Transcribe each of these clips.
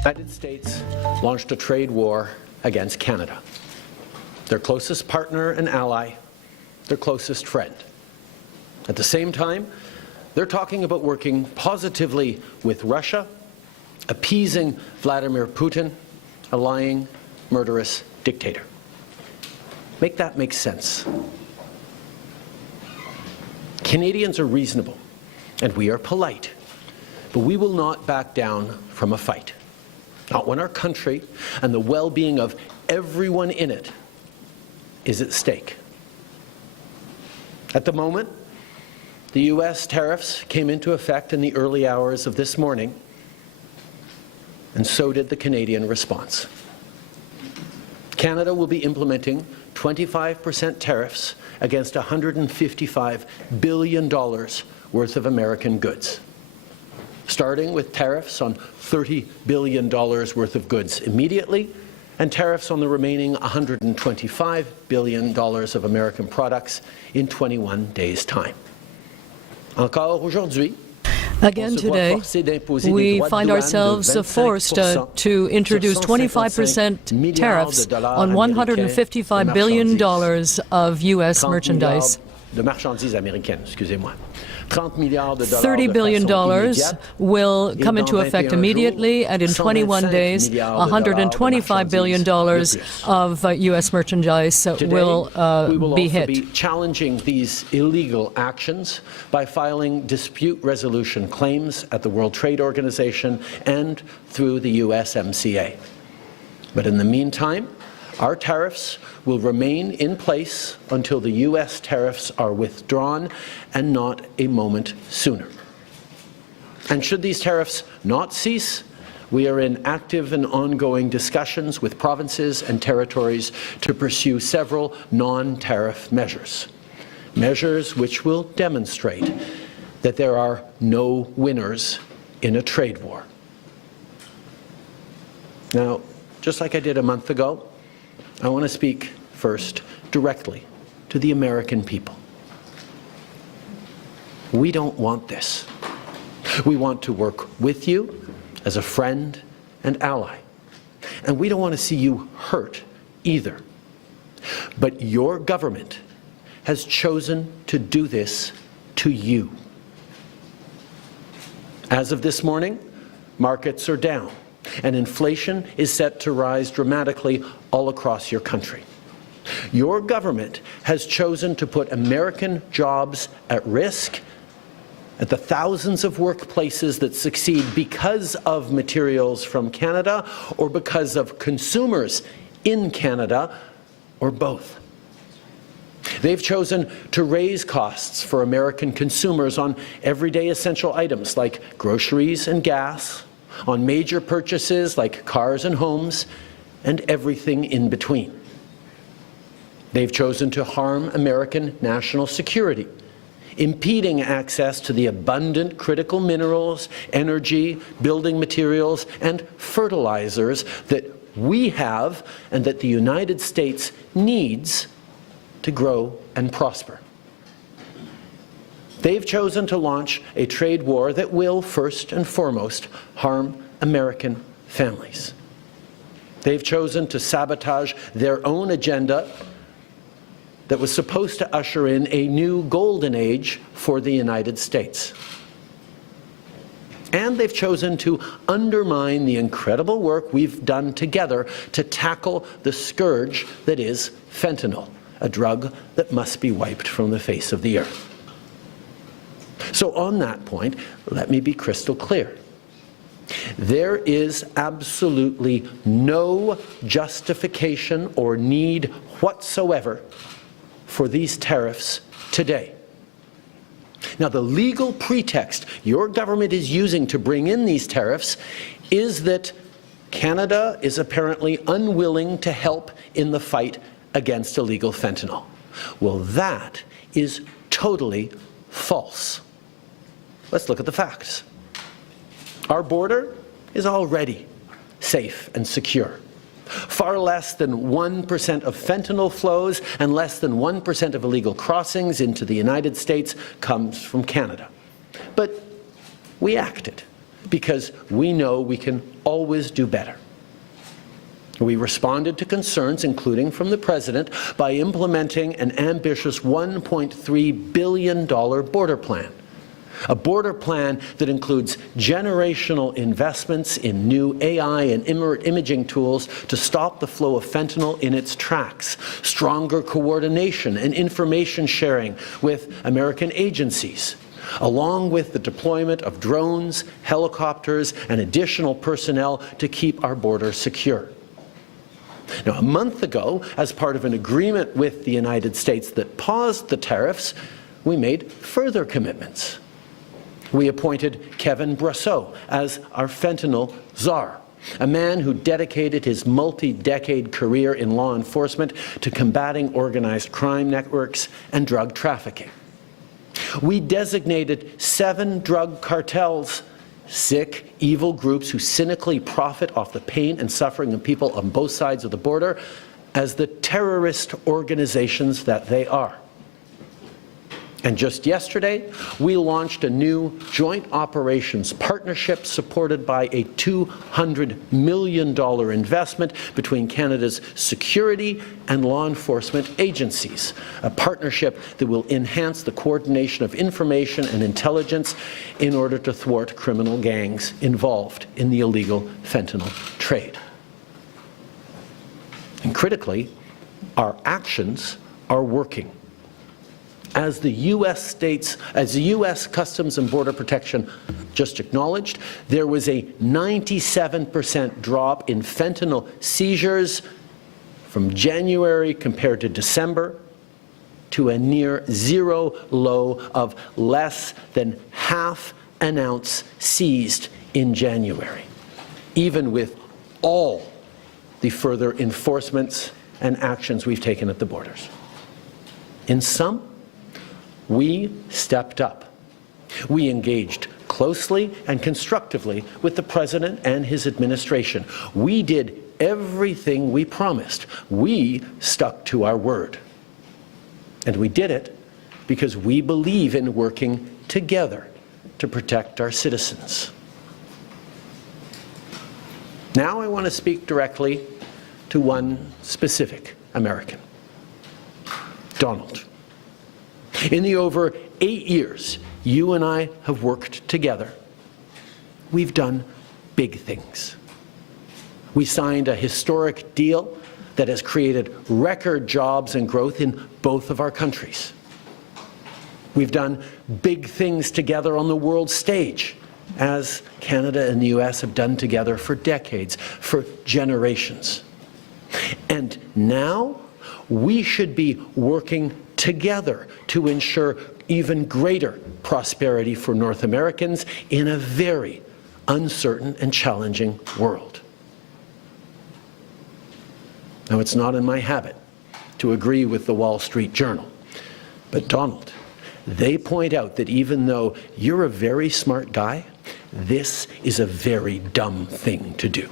The United States launched a trade war against Canada, their closest partner and ally, their closest friend. At the same time, they're talking about working positively with Russia, appeasing Vladimir Putin, a lying, murderous dictator. Make that make sense. Canadians are reasonable, and we are polite, but we will not back down from a fight. Not when our country and the well-being of everyone in it is at stake. At the moment, the U.S. tariffs came into effect in the early hours of this morning, and so did the Canadian response. Canada will be implementing 25% tariffs against $155 billion worth of American goods, starting with tariffs on $30 billion worth of goods immediately, and tariffs on the remaining $125 billion of American products in 21 days' time. Encore aujourd'hui, again today, we find ourselves forced to introduce 25% tariffs on $155 billion of U.S. merchandise. $30 billion will come into effect immediately, and in 21 days, $125 billion of U.S. merchandise will be hit. We will also be challenging these illegal actions by filing dispute resolution claims at the World Trade Organization and through the USMCA. But in the meantime, our tariffs will remain in place until the U.S. tariffs are withdrawn, and not a moment sooner. And should these tariffs not cease, we are in active and ongoing discussions with provinces and territories to pursue several non-tariff measures, measures which will demonstrate that there are no winners in a trade war. Now, just like I did a month ago, I want to speak first directly to the American people. We don't want this. We want to work with you as a friend and ally. And we don't want to see you hurt either. But your government has chosen to do this to you. As of this morning, markets are down, and inflation is set to rise dramatically all across your country. Your government has chosen to put American jobs at risk, at the thousands of workplaces that succeed because of materials from Canada or because of consumers in Canada, or both. They've chosen to raise costs for American consumers on everyday essential items like groceries and gas, on major purchases like cars and homes, and everything in between. They've chosen to harm American national security, impeding access to the abundant critical minerals, energy, building materials, and fertilizers that we have and that the United States needs to grow and prosper. They've chosen to launch a trade war that will, first and foremost, harm American families. They've chosen to sabotage their own agenda that was supposed to usher in a new golden age for the United States. And they've chosen to undermine the incredible work we've done together to tackle the scourge that is fentanyl, a drug that must be wiped from the face of the earth. So on that point, let me be crystal clear. There is absolutely no justification or need whatsoever for these tariffs today. Now, the legal pretext your government is using to bring in these tariffs is that Canada is apparently unwilling to help in the fight against illegal fentanyl. Well, that is totally false. Let's look at the facts. Our border is already safe and secure. Far less than 1% of fentanyl flows and less than 1% of illegal crossings into the United States comes from Canada. But we acted. because we know we can always do better. We responded to concerns, including from the President, by implementing an ambitious $1.3 billion border plan. A border plan that includes generational investments in new AI and imaging tools to stop the flow of fentanyl in its tracks, stronger coordination and information sharing with American agencies, along with the deployment of drones, helicopters, and additional personnel to keep our border secure. Now, a month ago, as part of an agreement with the United States that paused the tariffs, we made further commitments. We appointed Kevin Brasseau as our fentanyl czar, a man who dedicated his multi-decade career in law enforcement to combating organized crime networks and drug trafficking. We designated 7 drug cartels, sick, evil groups who cynically profit off the pain and suffering of people on both sides of the border, as the terrorist organizations that they are. And just yesterday, we launched a new joint operations partnership supported by a $200 million investment between Canada's security and law enforcement agencies, a partnership that will enhance the coordination of information and intelligence in order to thwart criminal gangs involved in the illegal fentanyl trade. And critically, our actions are working. As the U.S. Customs and Border Protection just acknowledged, there was a 97% drop in fentanyl seizures from January compared to December, to a near zero low of less than half an ounce seized in January, even with all the further enforcements and actions we've taken at the borders. In sum, we stepped up. We engaged closely and constructively with the President and his administration. We did everything we promised. We stuck to our word. And we did it because we believe in working together to protect our citizens. Now I want to speak directly to one specific American, Donald. In the over 8 years you and I have worked together, we've done big things. We signed a historic deal that has created record jobs and growth in both of our countries. We've done big things together on the world stage, as Canada and the US have done together for decades, for generations. And now we should be working together to ensure even greater prosperity for North Americans in a very uncertain and challenging world. Now, it's not in my habit to agree with the Wall Street Journal, but Donald, they point out that even though you're a very smart guy, this is a very dumb thing to do.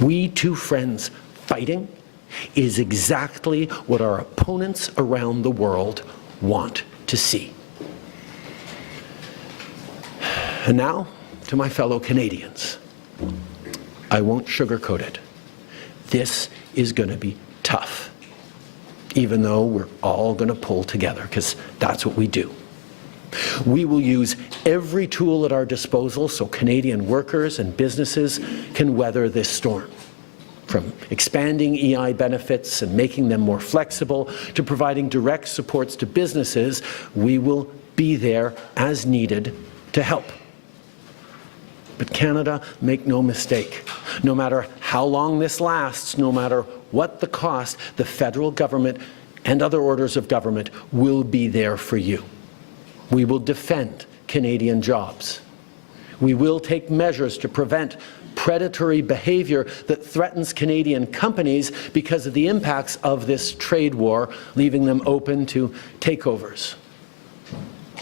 We two friends fighting is exactly what our opponents around the world want to see. And now, to my fellow Canadians, I won't sugarcoat it. This is going to be tough, even though we're all going to pull together, because that's what we do. We will use every tool at our disposal so Canadian workers and businesses can weather this storm. From expanding EI benefits and making them more flexible to providing direct supports to businesses, we will be there as needed to help. But Canada, make no mistake, no matter how long this lasts, no matter what the cost, the federal government and other orders of government will be there for you. We will defend Canadian jobs. We will take measures to prevent predatory behavior that threatens Canadian companies because of the impacts of this trade war, leaving them open to takeovers.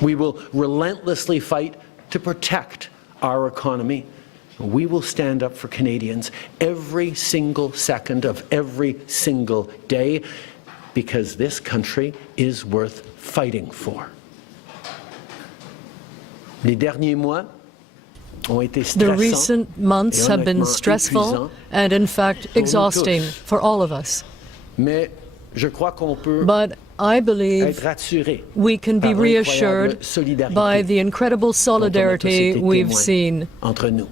We will relentlessly fight to protect our economy. We will stand up for Canadians every single second of every single day, because this country is worth fighting for. Les derniers mois ont été The stressants recent months et have been honnêtement stressful épuisants and, in fact, nous exhausting tous. for all of us. Mais je crois qu'on peut But I believe être rassuré we can be par reassured l'incroyable solidarité by the incredible dont notre solidarity société we've témoigne seen entre nous.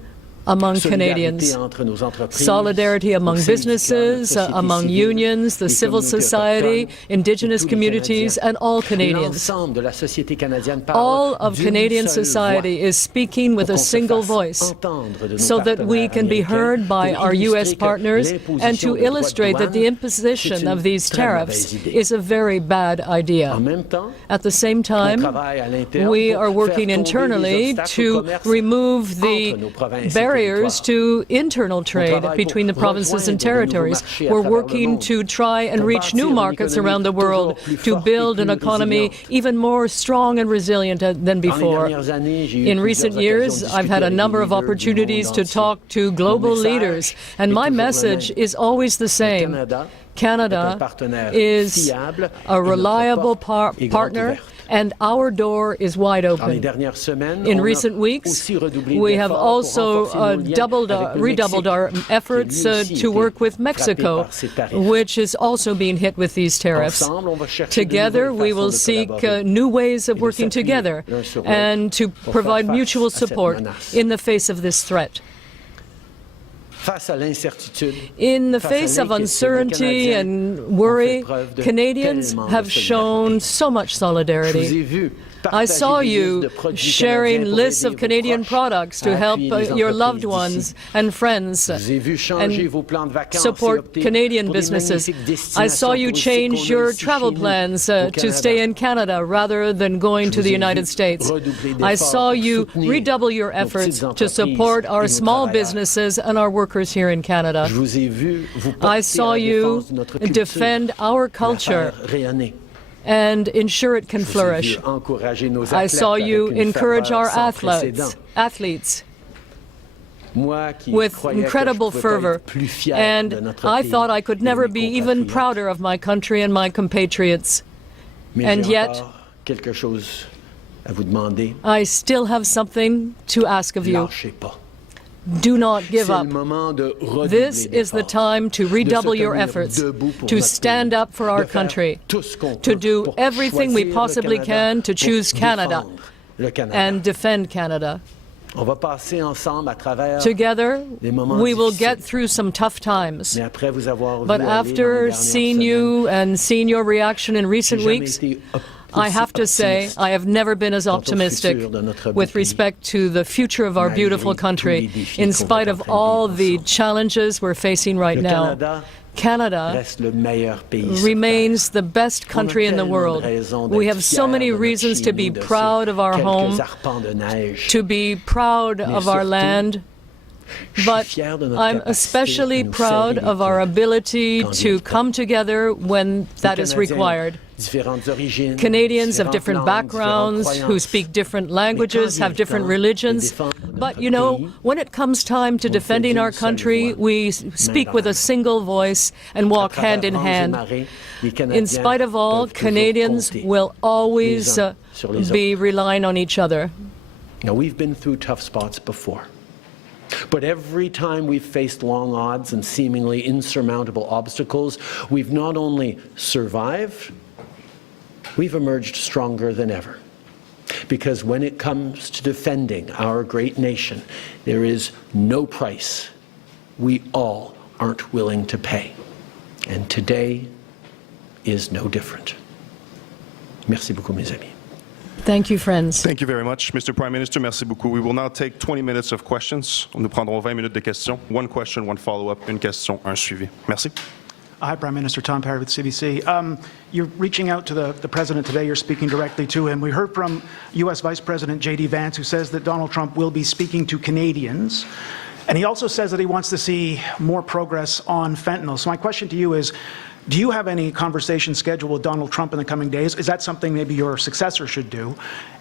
among Solidarité Canadians. entre nos entreprises, Solidarity among nos syndicats, businesses, notre société among civile, unions, the les civil communautés society, autochtones, Indigenous tous les communities, Canadiens. and all Canadians. L'ensemble de la société canadienne parle All of d'une Canadian seule society voix is speaking with pour a qu'on se single fasse voice entendre de nos so that we partenaires can be américains heard by pour our illustrer U.S. que partners l'imposition and to de droits de illustrate that the douane, imposition c'est of une these très tariffs mauvaise idée. is a very bad idea. En même temps, At the same on time, travaille à l'interne we pour are faire working tomber les internally obstacles au to commerce remove the entre nos provinces et barriers territoires. to internal trade travaille between the pour provinces and rejoindre de nouveaux territories. marchés à We're travers le working monde, to try and pour reach new bâtir une markets économie around the world, toujours plus to forte build et an plus economy résiliente. even more strong and resilient than Dans les before. dernières années, j'ai eu In plusieurs recent occasions years, de I've had discuter a avec number des of leaders du opportunities monde to entier. talk to Mon global message leaders, and est my toujours le message même. is always the Le same. Canada Canada est un partenaire is fiable a et notre reliable porte est grande partner, ouverte. and our door is wide Dans les open. dernières semaines, In on a recent weeks, aussi redoublé we have d'efforts pour also renforcer nos liens avec le redoubled our Mexique, efforts qui lui aussi to était work with frappé Mexico, par ces tarifs. which is also being hit with these tariffs. Ensemble, on va chercher de Together, nouvelles we façons will de seek collaborer new ways of et de working s'appuyer together l'un sur l'autre and to pour provide faire face mutual à cette support menace. in the face of this threat. Face à l'incertitude, In the face à face of l'inquiétude, les uncertainty Canadiens and ont worry, fait preuve de Canadians tellement de have shown solidarité. so much Je vous ai solidarity. vu I partager saw des listes you de produits sharing canadiens pour lists aider of vos Canadian proches products to à help appuyer les your loved entreprises ones d'ici. and friends Je vous ai vu changer vos plans de vacances et support opter Canadian pour des businesses. magnifiques I saw destinations you touristiques change qu'on a your ici travel chez nous, plans au to stay Canada. in Canada rather than going Je to vous the ai United vu States. redoubler I d'efforts saw pour you soutenir redouble your nos efforts petites to entreprises support et our nos small travailleurs. businesses and our workers here in Canada. Je vous ai vu vous I porter à saw la you défense de notre culture, defend our la culture faire rayonner. and ensure it can Je vous ai flourish. vu encourager nos I athlètes saw avec you une encourage ferveur our sans précédent. athletes Moi qui with croyais que je incredible pouvais pas fervor. être plus fier de And notre I pays thought I could et de never mes be even compatriotes. prouder of my country and my compatriots. Mais and j'ai yet- encore quelque chose à vous demander. I still have something to ask of you. Lâchez pas. Do not give C'est up. le moment de redoubler This is the d'efforts, time to de redouble se your tenir efforts, debout pour to notre stand pays, up for our de faire country, tout ce qu'on to peut do pour everything we choisir le possibly Canada, can to pour choose Canada défendre le Canada. and defend Canada. On va passer ensemble à travers Together, des moments we will difficiles. get through some tough times. Mais après vous avoir But vu aller dans les after dernières seeing semaines, you and seeing your reaction in j'ai recent jamais weeks, été I aussi have to say optimiste I have never been as quant au optimistic futur de notre beau with pays, respect to the future of our malgré beautiful tous country, les défis in qu'on spite est en of train de all vivre the ensemble. challenges we're facing right Le now. Canada Canada reste le meilleur pays sur remains the best country in the tellement de world. raisons We d'être have so fiers many de notre reasons to chez be nous, de ces proud of our quelques home, arpents de neige. to be proud of our surtout, land, Je suis but fier de notre I'm capacité especially à nous proud serrer les of our coudes ability quand il to est temps. come together when that Les is Canadiens, required. différentes origines, Canadians of différentes different langues, backgrounds, différentes who croyances. speak different Mais languages, quand il have est different temps de religions. défendre But notre you know, pays, when it comes time to on le fait defending d'une our seule country, voix, we speak dans with la a main. single voice and À walk travers hand in vents et hand. marées, les In Canadiens spite of all, peuvent toujours Canadians compter will always les uns sur les be autres. relying on each other. Now, we've been through tough spots before. But every time we've faced long odds and seemingly insurmountable obstacles, we've not only survived, we've emerged stronger than ever. Because when it comes to defending our great nation, there is no price we all aren't willing to pay. And today is no different. Merci beaucoup, mes amis. Thank you, friends. Thank you very much, Mr. Prime Minister. Merci beaucoup. We will now take 20 minutes of questions. Nous prendrons 20 minutes de questions. One question, one follow-up. Une question, un suivi. Merci. Hi, Prime Minister. Tom Perry with CBC. You're reaching out to the president today. You're speaking directly to him. We heard from U.S. Vice President J.D. Vance, who says that Donald Trump will be speaking to Canadians. And he also says that he wants to see more progress on fentanyl. So my question to you is, do you have any conversation scheduled with Donald Trump in the coming days? Is that something maybe your successor should do?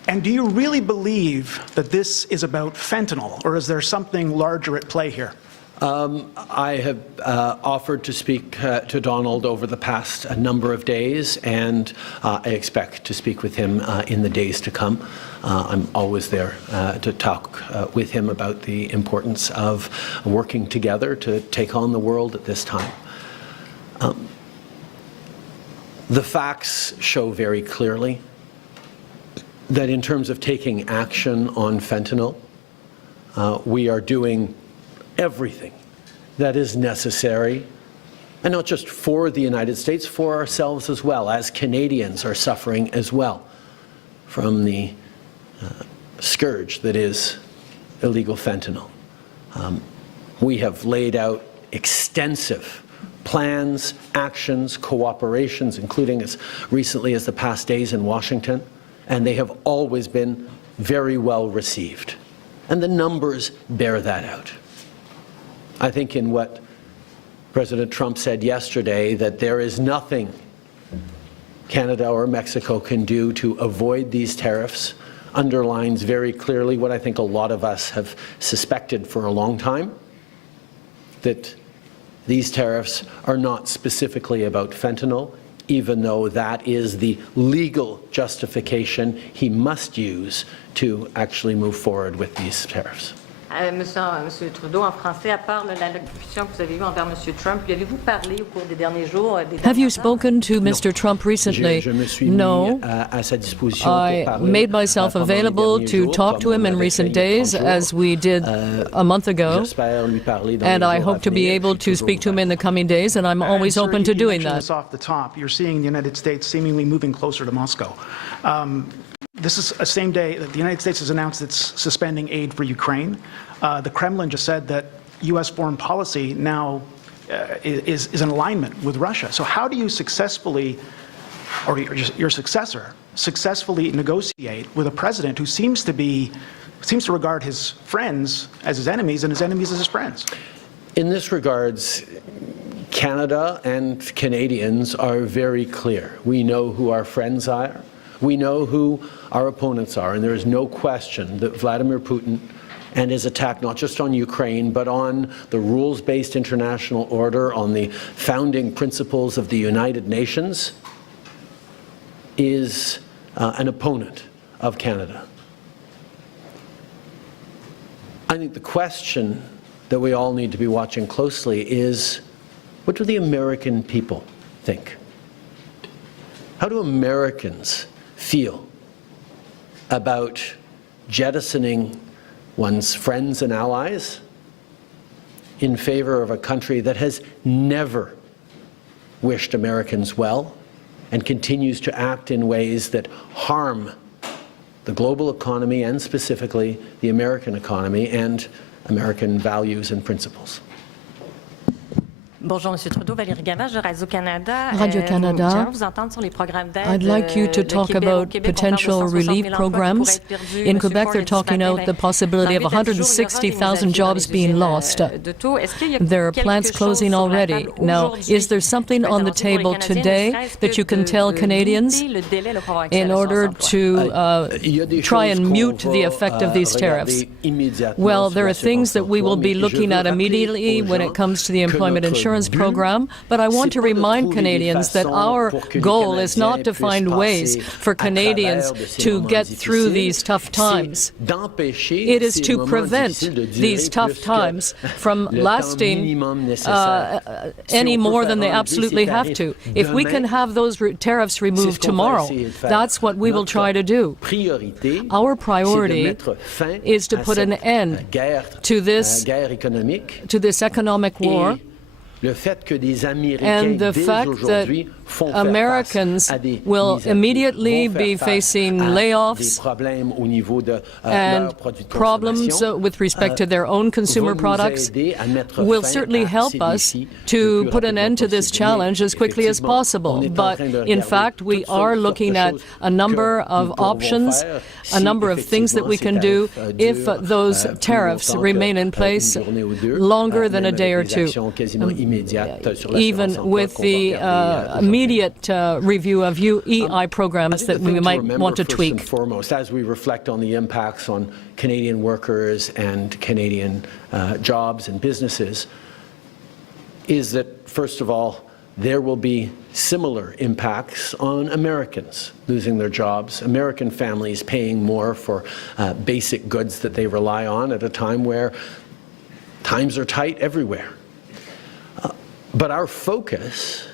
And do you really believe that this is about fentanyl, or is there something larger at play here? I have offered to speak to Donald over the past number of days, and I expect to speak with him in the days to come. I'm always there to talk with him about the importance of working together to take on the world at this time. The facts show very clearly that in terms of taking action on fentanyl, we are doing everything that is necessary, and not just for the United States, for ourselves as well, as Canadians are suffering as well from the scourge that is illegal fentanyl. We have laid out extensive plans, actions, cooperations, including as recently as the past days in Washington, and they have always been very well received. And the numbers bear that out. I think in what President Trump said yesterday, that there is nothing Canada or Mexico can do to avoid these tariffs, underlines very clearly what I think a lot of us have suspected for a long time, that these tariffs are not specifically about fentanyl, even though that is the legal justification he must use to actually move forward with these tariffs. Monsieur Trudeau, en français, à part l'allocution que vous avez eue envers Monsieur Trump, lui avez-vous parlé au cours des derniers jours? Have you spoken to Mr. Trump recently? No. I made myself available to talk to him in recent days, as we did a month ago, and I hope to be able to speak to him in the coming days, and I'm always open to doing that. Off the top, you're seeing the United States seemingly moving closer to Moscow. This is the same day that the United States has announced it's suspending aid for Ukraine. The Kremlin just said that U.S. foreign policy now is in alignment with Russia. So how do you successfully, or your successor, successfully negotiate with a president who seems to regard his friends as his enemies and his enemies as his friends? In this regards, Canada and Canadians are very clear. We know who our friends are. We know who our opponents are, and there is no question that Vladimir Putin and his attack not just on Ukraine, but on the rules-based international order, on the founding principles of the United Nations, is an opponent of Canada. I think the question that we all need to be watching closely is, what do the American people think? How do Americans feel about jettisoning one's friends and allies in favor of a country that has never wished Americans well and continues to act in ways that harm the global economy and specifically the American economy and American values and principles? Bonjour, Monsieur Trudeau. Valérie Gavage de Radio-Canada. Radio-Canada. I'd like you to talk about potential relief programs. In Quebec, they're talking out the possibility of 160,000 jobs being lost. There are plants closing already. Now, is there something on the table today that you can tell Canadians in order to try and mute the effect of these tariffs? Well, there are things that we will be looking at immediately when it comes to the employment insurance program, but I want to remind Canadians that our goal is not to find ways for Canadians to get through these tough times. It is to prevent these tough times from lasting any more than they absolutely have to. If we can have those tariffs removed tomorrow, that's what we will try to do. Our priority is to put an end to this economic war, and the fact that Americans will immediately be facing layoffs and problems with respect to their own consumer products will certainly help us to put an end to this challenge as quickly as possible. But in fact, we are looking at a number of options, a number of things that we can do if those tariffs remain in place longer than a day or two. Even with the immediate immediate review of EI programs that we might want to tweak? First and foremost, as we reflect on the impacts on Canadian workers and Canadian jobs and businesses, is that, first of all, there will be similar impacts on Americans losing their jobs, American families paying more for basic goods that they rely on at a time where times are tight everywhere. But our focus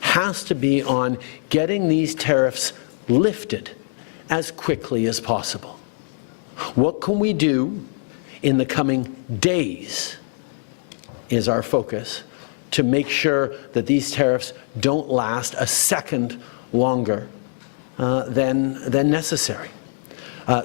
has to be on getting these tariffs lifted as quickly as possible. What can we do in the coming days is our focus, to make sure that these tariffs don't last a second longer than necessary.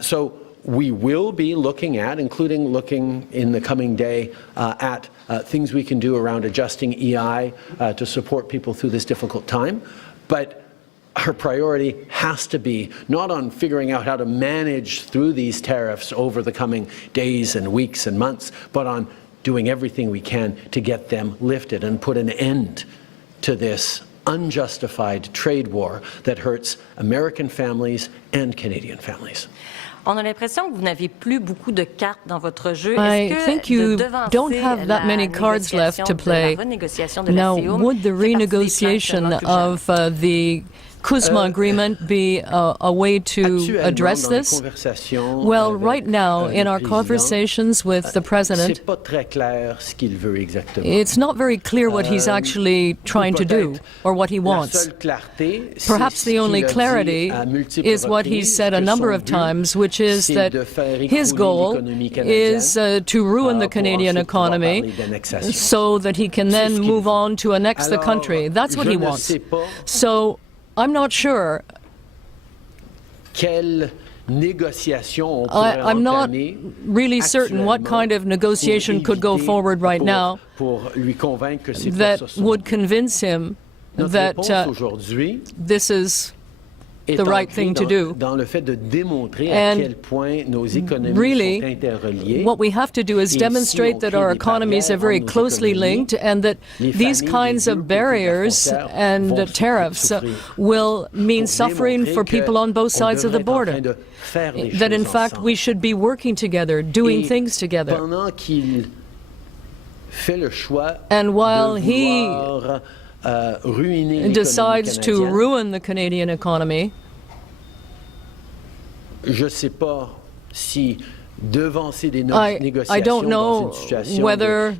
So we will be looking at, including looking in the coming day at things we can do around adjusting EI to support people through this difficult time. But our priority has to be not on figuring out how to manage through these tariffs over the coming days and weeks and months, but on doing everything we can to get them lifted and put an end to this unjustified trade war that hurts American families and Canadian families. On a l'impression que vous n'avez plus beaucoup de cartes dans votre jeu. I think you don't have that many cards left to play. Now, would the renegotiation of the Kuzma agreement be a way to address this? Well, right now, in our conversations with the President, it's not very clear what he's actually trying to do or what he wants. Perhaps the only clarity is what he's said a number of times, which is that his goal is to ruin the Canadian economy so that he can then move on to annex the country. That's what he wants. So I'm not sure. I'm not really certain what kind of negotiation could go forward right now that would convince him that this is the right thing to do. And really, what we have to do is demonstrate that our economies are very closely linked and that these kinds of barriers and tariffs will mean suffering for people on both sides of the border. That, in fact, we should be working together, doing things together. And while he decides to ruin the Canadian economy, I don't know whether,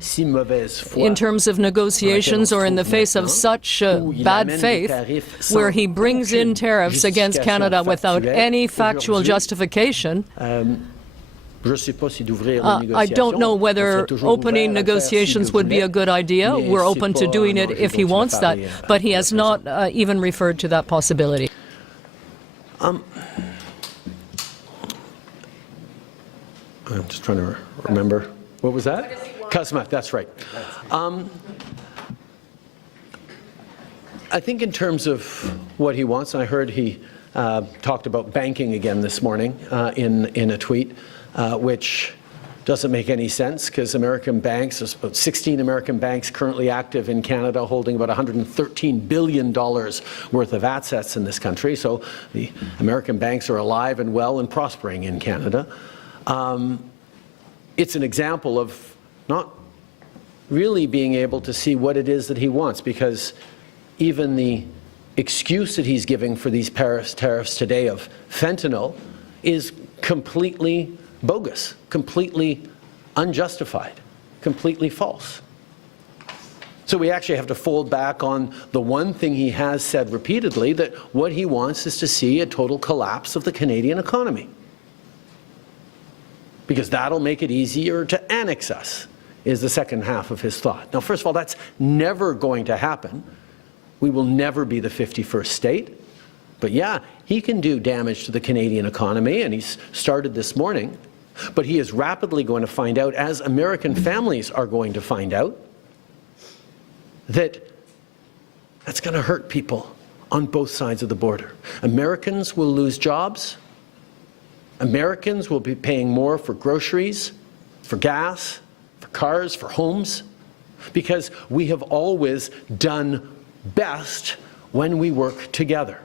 in terms of negotiations or in the face of such bad faith, where he brings in tariffs against Canada without any factual justification, I don't know whether opening negotiations would be a good idea. We're open to doing it if he wants that, but he has not even referred to that possibility. I'm just trying to remember. What was that? Kuzma, that's right. I think in terms of what he wants, and I heard he talked about banking again this morning in a tweet, which doesn't make any sense because American banks, there's about 16 American banks currently active in Canada holding about $113 billion worth of assets in this country. So the American banks are alive and well and prospering in Canada. It's an example of not really being able to see what it is that he wants, because even the excuse that he's giving for these tariffs today of fentanyl is completely bogus, completely unjustified, completely false. So we actually have to fold back on the one thing he has said repeatedly, that what he wants is to see a total collapse of the Canadian economy, because that'll make it easier to annex us, is the second half of his thought. Now, first of all, that's never going to happen. We will never be the 51st state. But yeah, he can do damage to the Canadian economy, and he's started this morning. But he is rapidly going to find out, as American families are going to find out, that that's going to hurt people on both sides of the border. Americans will lose jobs. Americans will be paying more for groceries, for gas, for cars, for homes, because we have always done best when we work together.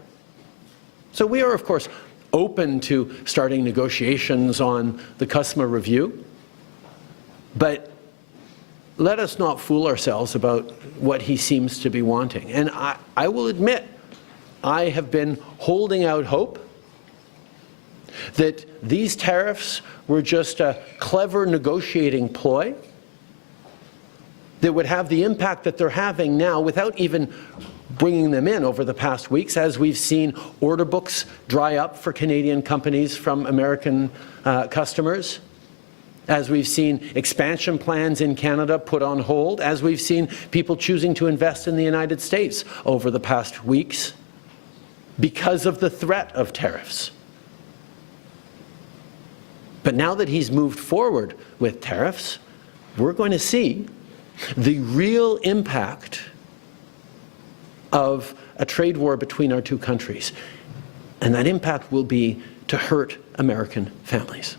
So we are, of course, open to starting negotiations on the customer review, but let us not fool ourselves about what he seems to be wanting. And I will admit, I have been holding out hope that these tariffs were just a clever negotiating ploy that would have the impact that they're having now without even bringing them in over the past weeks, as we've seen order books dry up for Canadian companies from American customers, as we've seen expansion plans in Canada put on hold, as we've seen people choosing to invest in the United States over the past weeks because of the threat of tariffs. But now that he's moved forward with tariffs, we're going to see the real impact of a trade war between our two countries. And that impact will be to hurt American families.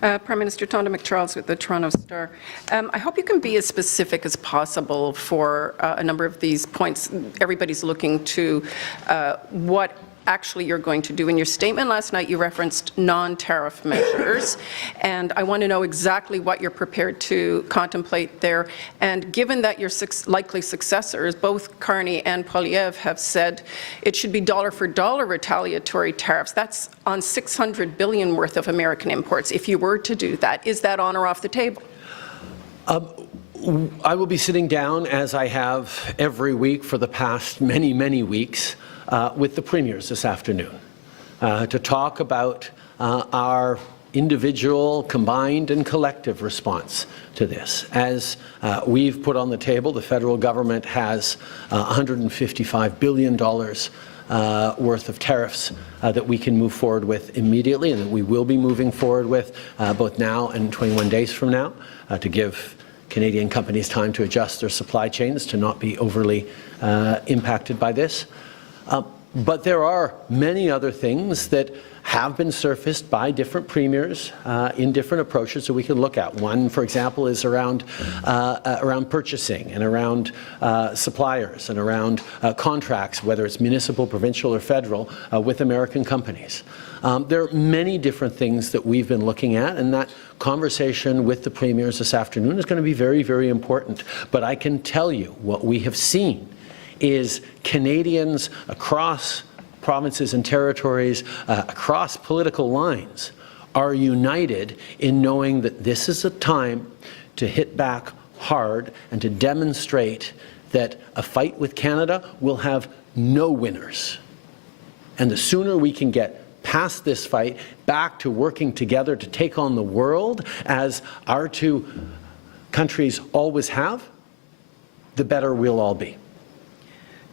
Prime Minister Tonda McCharles with the Toronto Star. I hope you can be as specific as possible for a number of these points. Everybody's looking to what actually you're going to do. In your statement last night, you referenced non-tariff measures, and I want to know exactly what you're prepared to contemplate there. And given that your likely successors, both Carney and Poilievre, have said it should be dollar-for-dollar retaliatory tariffs, that's on $600 billion worth of American imports. If you were to do that, is that on or off the table? I will be sitting down, as I have every week for the past many, many weeks, with the premiers this afternoon to talk about our individual, combined and collective response to this. As we've put on the table, the federal government has $155 billion worth of tariffs that we can move forward with immediately, and that we will be moving forward with both now and 21 days from now to give Canadian companies time to adjust their supply chains to not be overly impacted by this. But there are many other things that have been surfaced by different premiers in different approaches that we can look at. One, for example, is around purchasing and around suppliers and around contracts, whether it's municipal, provincial, or federal, with American companies. There are many different things that we've been looking at, and that conversation with the premiers this afternoon is going to be very, very important. But I can tell you what we have seen is Canadians across provinces and territories, across political lines, are united in knowing that this is a time to hit back hard and to demonstrate that a fight with Canada will have no winners. And the sooner we can get past this fight, back to working together to take on the world, as our two countries always have, the better we'll all be.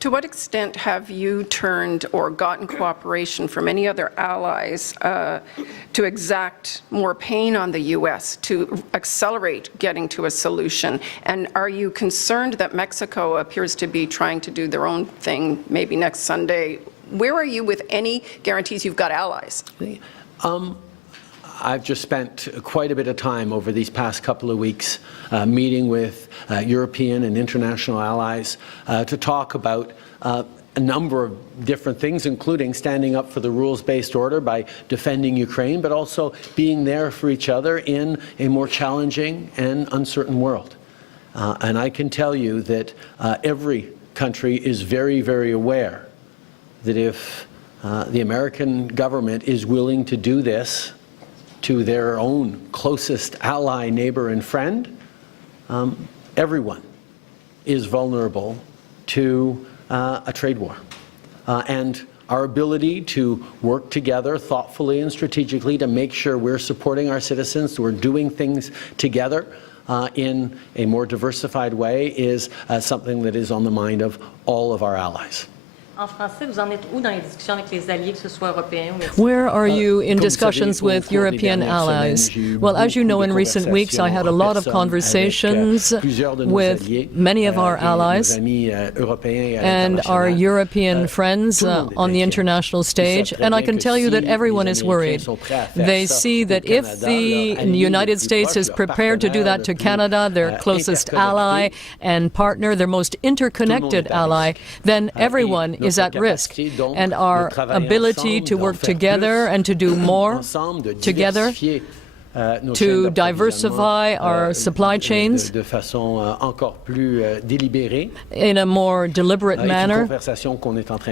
To what extent have you turned or gotten cooperation from any other allies to exact more pain on the U.S. to accelerate getting to a solution? And are you concerned that Mexico appears to be trying to do their own thing maybe next Sunday? Where are you with any guarantees you've got allies? I've just spent quite a bit of time over these past couple of weeks meeting with European and international allies to talk about a number of different things, including standing up for the rules-based order by defending Ukraine, but also being there for each other in a more challenging and uncertain world. And I can tell you that every country is very, very aware that if the American government is willing to do this to their own closest ally, neighbor, and friend, everyone is vulnerable to a trade war. And our ability to work together thoughtfully and strategically to make sure we're supporting our citizens, we're doing things together in a more diversified way, is something that is on the mind of all of our allies. En français, vous en êtes où dans les discussions avec les alliés, que ce soit européens ou mexicains? Where are you in discussions with European allies? Well, as you know, in recent weeks, I had a lot of conversations with many of our allies and our European friends on the international stage, and I can tell you that everyone is worried. They see that if the United States is prepared to do that to Canada, their closest ally and partner, their most interconnected ally, then everyone is at risk. And our ability to work together and to do more together to diversify our supply chains in a more deliberate manner.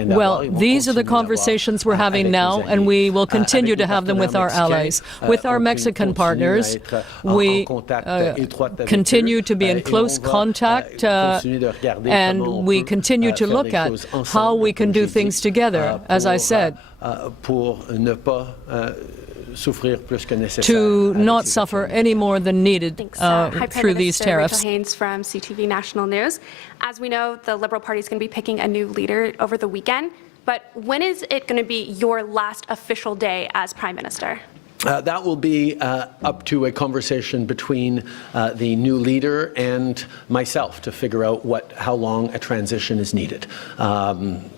Well, these are the conversations we're having now, and we will continue to have them with our allies. With our Mexican partners, we continue to be in close contact, and we continue to look at how we can do things together, as I said, to not suffer any more than needed through these tariffs. Rachel Haynes from CTV National News. As we know, the Liberal Party is going to be picking a new leader over the weekend, but when is it going to be your last official day as Prime Minister? That will be up to a conversation between the new leader and myself to figure out how long a transition is needed.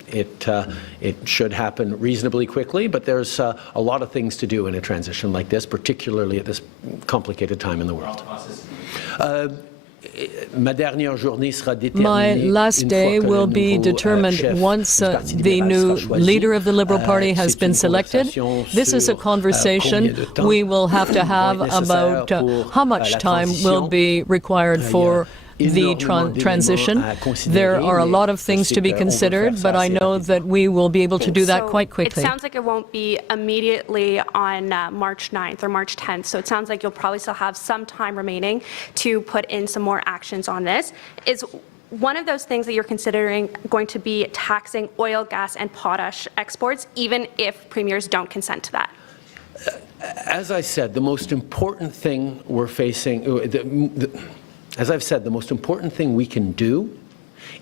It should happen reasonably quickly, but there's a lot of things to do in a transition like this, particularly at this complicated time in the world. My last day will be determined once the new leader of the Liberal Party has been selected. This is a conversation we will have to have about how much time will be required for the transition. There are a lot of things to be considered, but I know that we will be able to do that quite quickly. It sounds like it won't be immediately on March 9th or March 10th, so it sounds like you'll probably still have some time remaining to put in some more actions on this. Is one of those things that you're considering going to be taxing oil, gas, and potash exports, even if premiers don't consent to that? As I said, the most important thing we're facing, as I've said, the most important thing we can do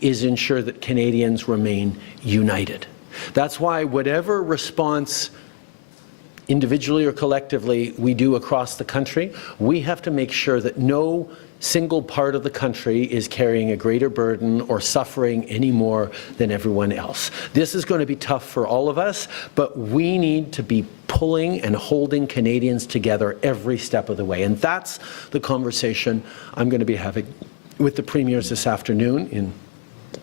is ensure that Canadians remain united. That's why whatever response, individually or collectively, we do across the country, we have to make sure that no single part of the country is carrying a greater burden or suffering any more than everyone else. This is going to be tough for all of us, but we need to be pulling and holding Canadians together every step of the way. And that's the conversation I'm going to be having with the premiers this afternoon in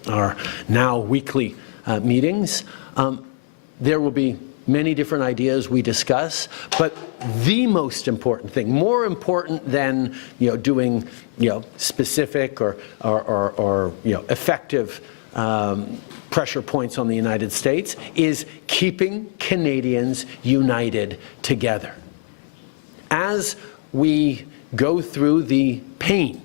our now weekly meetings. There will be many different ideas we discuss, but the most important thing, more important than doing specific or effective pressure points on the United States, is keeping Canadians united together. As we go through the pain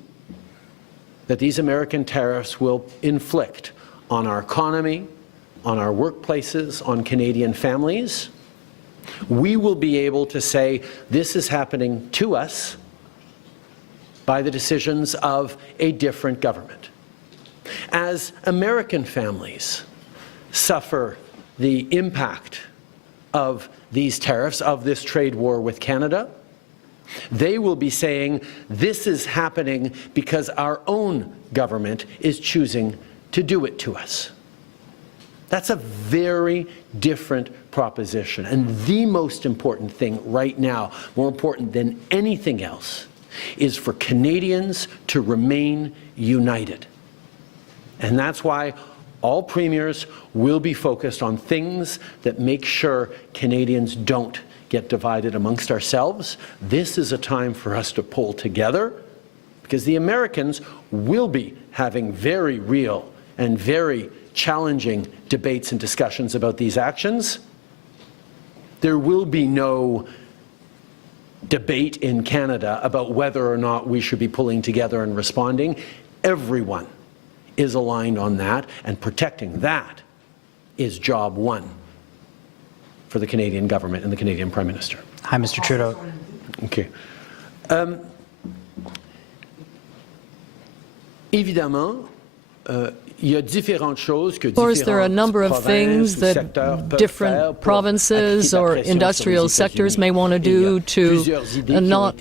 that these American tariffs will inflict on our economy, on our workplaces, on Canadian families, we will be able to say this is happening to us by the decisions of a different government. As American families suffer the impact of these tariffs, of this trade war with Canada, they will be saying this is happening because our own government is choosing to do it to us. That's a very different proposition. And the most important thing right now, more important than anything else, is for Canadians to remain united. And that's why all premiers will be focused on things that make sure Canadians don't get divided amongst ourselves. This is a time for us to pull together, because the Americans will be having very real and very challenging debates and discussions about these actions. There will be no debate in Canada about whether or not we should be pulling together and responding. Everyone is aligned on that, and protecting that is job one for the Canadian government and the Canadian Prime Minister. Hi, Mr. Trudeau. Okay. Évidemment, Of course, there are a number of things that different provinces or industrial sectors may want to do to not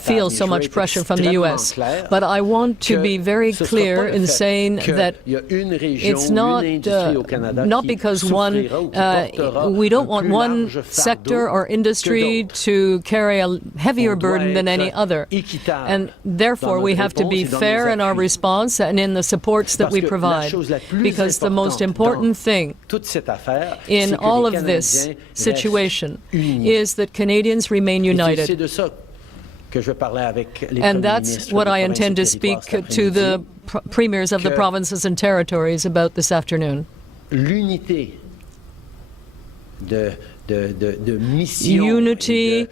feel so much pressure from the U.S. But I want to be very clear in saying that it's not because we don't want one sector or industry to carry a heavier burden than any other. And therefore, we have to be fair in our response and in the supports that we provide. Because the most important thing in all of this situation is that Canadians remain united. And that's what I intend to speak to the premiers of the provinces and territories about this afternoon. Unity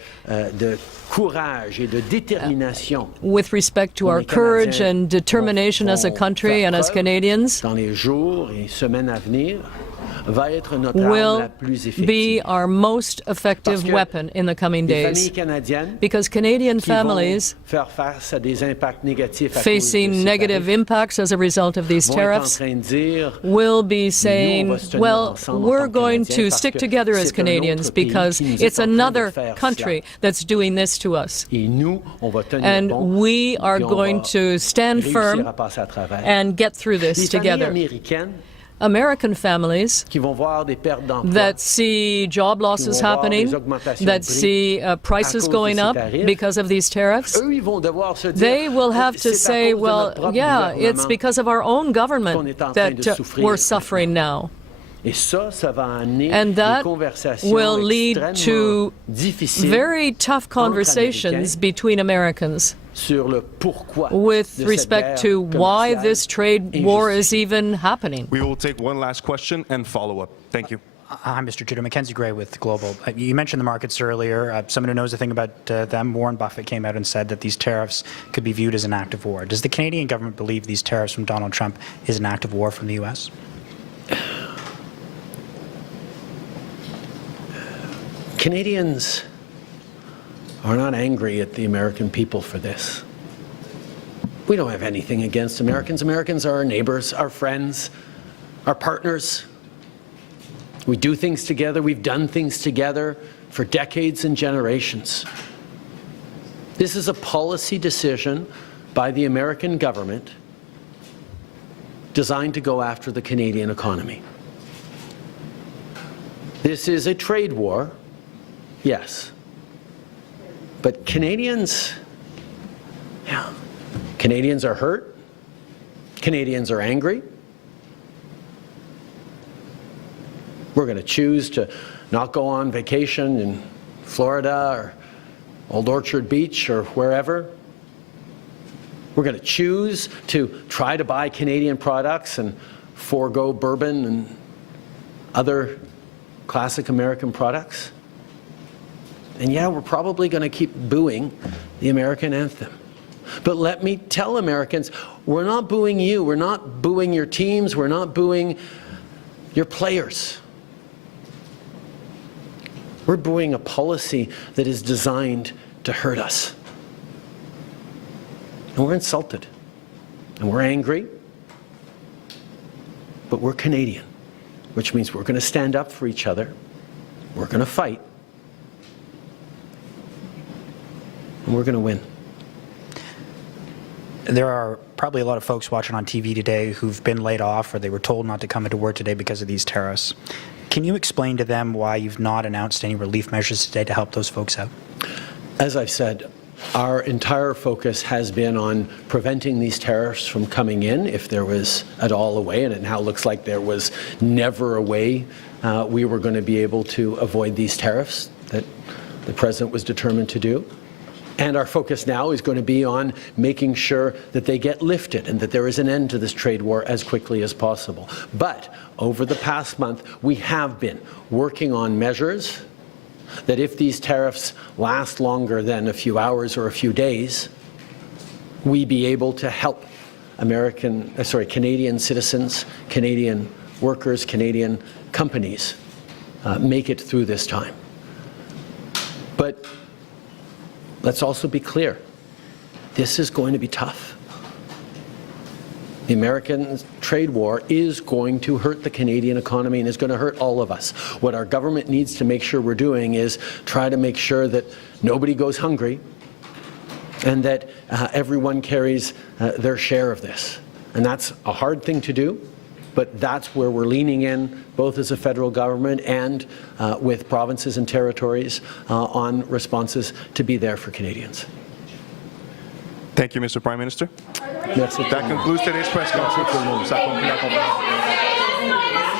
with respect to our courage and determination as a country and as Canadians will be our most effective weapon in the coming days. Because Canadian families facing negative impacts as a result of these tariffs will be saying, well, we're going to stick together as Canadians because it's another country that's doing this to us. And we are going to stand firm and get through this together. American families that see job losses happening, that see prices going up because of these tariffs, they will have to say, well, yeah, it's because of our own government that we're suffering now. And that will lead to very tough conversations between Americans with respect to why this trade war is even happening. We will take one last question and follow up. Thank you. Hi, Mr. Trudeau. Mackenzie Gray with Global. You mentioned the markets earlier. Someone who knows a thing about them, Warren Buffett, came out and said that these tariffs could be viewed as an act of war. Does the Canadian government believe these tariffs from Donald Trump is an act of war from the U.S.? Canadians are not angry at the American people for this. We don't have anything against Americans. Americans are our neighbors, our friends, our partners. We do things together. We've done things together for decades and generations. This is a policy decision by the American government designed to go after the Canadian economy. This is a trade war, yes. But Canadians are hurt. Canadians are angry. We're going to choose to not go on vacation in Florida or Old Orchard Beach or wherever. We're going to choose to try to buy Canadian products and forego bourbon and other classic American products. And yeah, we're probably going to keep booing the American anthem. But let me tell Americans, we're not booing you. We're not booing your teams. We're not booing your players. We're booing a policy that is designed to hurt us. And we're insulted. And we're angry. But we're Canadian, which means we're going to stand up for each other. We're going to fight. And we're going to win. There are probably a lot of folks watching on TV today who've been laid off or they were told not to come into work today because of these tariffs. Can you explain to them why you've not announced any relief measures today to help those folks out? As I've said, our entire focus has been on preventing these tariffs from coming in, if there was at all a way, and it now looks like there was never a way we were going to be able to avoid these tariffs that the President was determined to do. And our focus now is going to be on making sure that they get lifted and that there is an end to this trade war as quickly as possible. But over the past month, we have been working on measures that if these tariffs last longer than a few hours or a few days, we be able to help Canadian citizens, Canadian workers, Canadian companies make it through this time. But let's also be clear. This is going to be tough. The American trade war is going to hurt the Canadian economy and is going to hurt all of us. What our government needs to make sure we're doing is try to make sure that nobody goes hungry and that everyone carries their share of this. And that's a hard thing to do, but that's where we're leaning in, both as a federal government and with provinces and territories on responses to be there for Canadians. Thank you, Mr. Prime Minister. Merci. That concludes today's press conference. Ça conclut la conférence.